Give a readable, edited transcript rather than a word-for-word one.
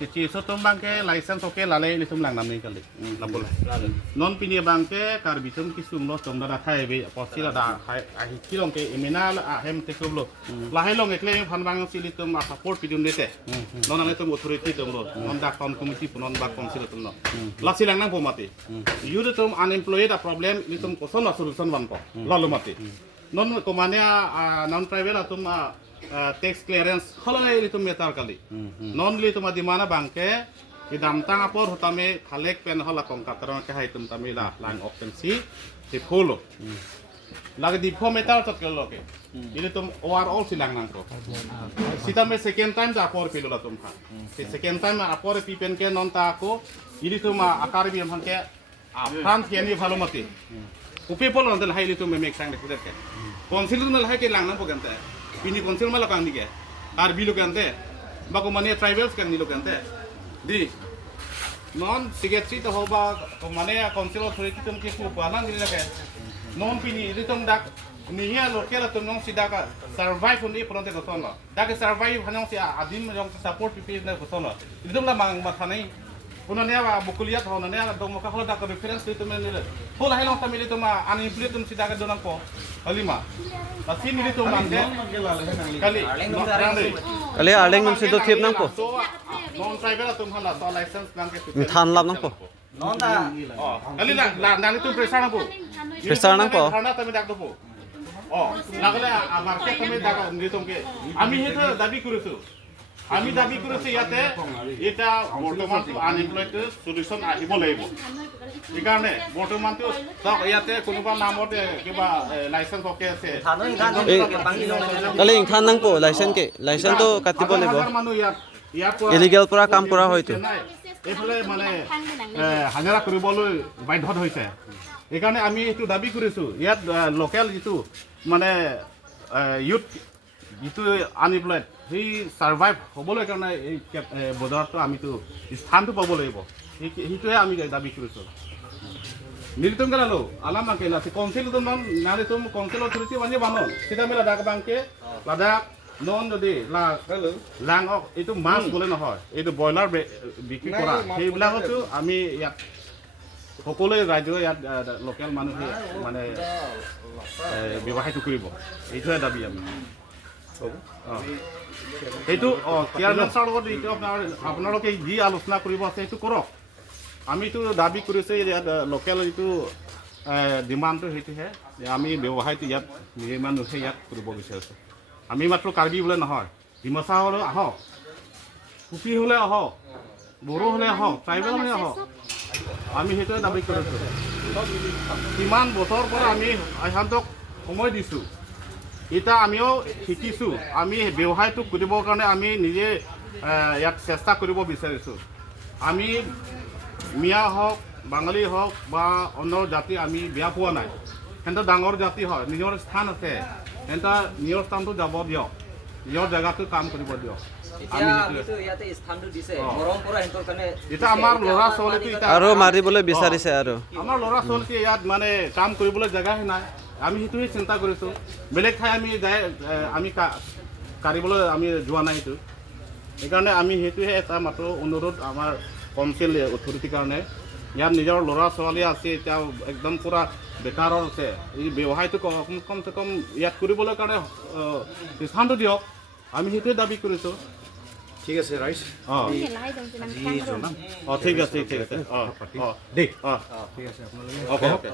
Ciso tum bangke license oke lalai ni tum lang namni kali. Labul. Non pini bangke karbi tum kisum lo tum da thai be posila da ahi kilong ke eminal ahem tekublo. Lahai long ekle phan bang sili tum support pidum dete. Non ane tum authority tum lo. Non da kon committee non ba council tum lo. Lasi lang nang pomati. Yudu tum unemployed a problem ni tum koson la solution wan ko. Lalu mati. Non komanya non private tum tax clearance halai itu metar kali non li tuma di mana bangke idam tang apor hutame khalek pen hala kongkatron ke haitum tamila lang optensi di polo lagi di pho metar tot kelo ke ini tum overall silang nang ko sita me second time ja apor pilo la tum ha second time apor pipen ke non ta ko ini tuma akarbi am ke phan ke ni bhalo mati upe polo non lahai li tum me mek sang de kudet ke konsil tum lahai ke lang nang pogante Pini konsil malah kang dige, karbi lo kante, baku mania tribals kang nilo kante, di non sigetri to hoba mania konsil authority tum kisu palang nilo kante, non pini itu tum dak niya lokal tum non sidaka survive undi pronte to sono, dak survive hanong si adim yang support pipi na to sono, itu tum la mang makanai, punanya wa bukuliat honanya dong muka kalau dak reference itu menilai, kalau helong tamil itu mah unemployed tum sidaka donang ko, halima. Pasti ni tu mande kali kali arleng nang sido thiep nang po non private tum hala so license nang ke than lap nang po non da kali la nang tu pressure nang po thana tami dak po lagale amar ke tami dak ni tum ke ami heto dabi kurusu আমি দাবি করেছি ইয়াতে এটা বর্তমান unemployed solution আহিব লাগিব এই কারণে বর্তমান তো ইয়াতে কোনোবা নামত কিবা লাইসেন্স ওকে আছে কালি ইনথান নাং পো লাইসেন্স তো কাটিব লাগিব ইলিগেল পৰা কাম কৰা হয়তো এইফালে মানে হাজাৰা কৰিবলৈ বাধ্য হৈছে এই কাৰণে আমি এইটো দাবী কৰিছো ইয়াত লোকেল যিটো মানে ইউথ যিটো আনএমপ্লয়েড সেই সাৰ্ভাইভ হ'বলৈ কাৰণে এই বজাৰটো আমিতো স্থানটো পাব লাগিব সেইটোৱে আমি দাবী কৰিছো নিৰিতম গলালো আলামা কেলা কাউন্সিল তো নন নালে তুম কাউন্সিল অথরিটি মানে বানল সেটা মেলা ডাক বাংকে লাদাক নন যদি লাং এইটো মাছ বলে নহয় এইটো ব্ৰইলাৰ বিক্ৰী কৰা সেইবিলাকতো আমি ইয়াত সকলোৱে ৰাজ্য ইয়াত লোকেল মানুহে মানে ব্যৱসায়টো কৰিব এইটোৱে দাবী আমি এইটো চেয়াৰমেনৰ লগত এইটো আপোনালোকে যি আলোচনা কৰিব আছে সেইটো কৰক আমিতো দাবী কৰিছোঁ ইয়াত লোকেল যিটো ডিমাণ্ডটো সেইটোহে আমি ব্যৱসায়টো ইয়াত মানুহে ইয়াত কৰিব বিচাৰিছোঁ আমি মাত্ৰ কাৰ্বি বোলে নহয় ডিমাচা হ'লেও আহক কুপি হ'লে আহক বড়ো হ'লে আহক ট্ৰাইবেল হ'লে আহক আমি সেইটোৱে দাবী কৰিছোঁ কিমান বছৰৰ পৰা আমি ইহঁতক সময় দিছোঁ এটা আমিও শিকিছোঁ আমি ব্যৱসায়টো কৰিবৰ কাৰণে আমি নিজে ইয়াত চেষ্টা কৰিব বিচাৰিছোঁ আমি মিয়া হওক বাঙালী হওক বা অন্য জাতি আমি বেয়া পোৱা নাই সিহঁতৰ ডাঙৰ জাতি হয় নিজৰ স্থান আছে সিহঁতৰ নিজৰ স্থানটো যাব দিয়ক নিজৰ জেগাটো কাম কৰিব দিয়ক এটা আমাৰ ল'ৰা ছোৱালী আৰু মাৰিবলৈ বিচাৰিছে আৰু আমাৰ ল'ৰা ছোৱালী ইয়াত মানে কাম কৰিবলৈ জেগাহে নাই আমি সেইটোৱে চিন্তা কৰিছোঁ বেলেগ ঠাই আমি যায় আমি কাঢ়িবলৈ আমি যোৱা নাই সেইটো সেইকাৰণে আমি সেইটোহে এটা মাত্ৰ অনুৰোধ আমাৰ কাউন্সিল অথৰিটিৰ কাৰণে ইয়াত নিজৰ ল'ৰা ছোৱালী আছে এতিয়া একদম পূৰা বেকাৰৰ আছে এই ব্যৱসায়টো কমচে কম ইয়াত কৰিবলৈ কাৰণে স্থানটো দিয়ক আমি সেইটোৱে দাবী কৰিছোঁ ঠিক আছে ৰাইজ ঠিক আছে দেই ঠিক আছে আপোনালোকে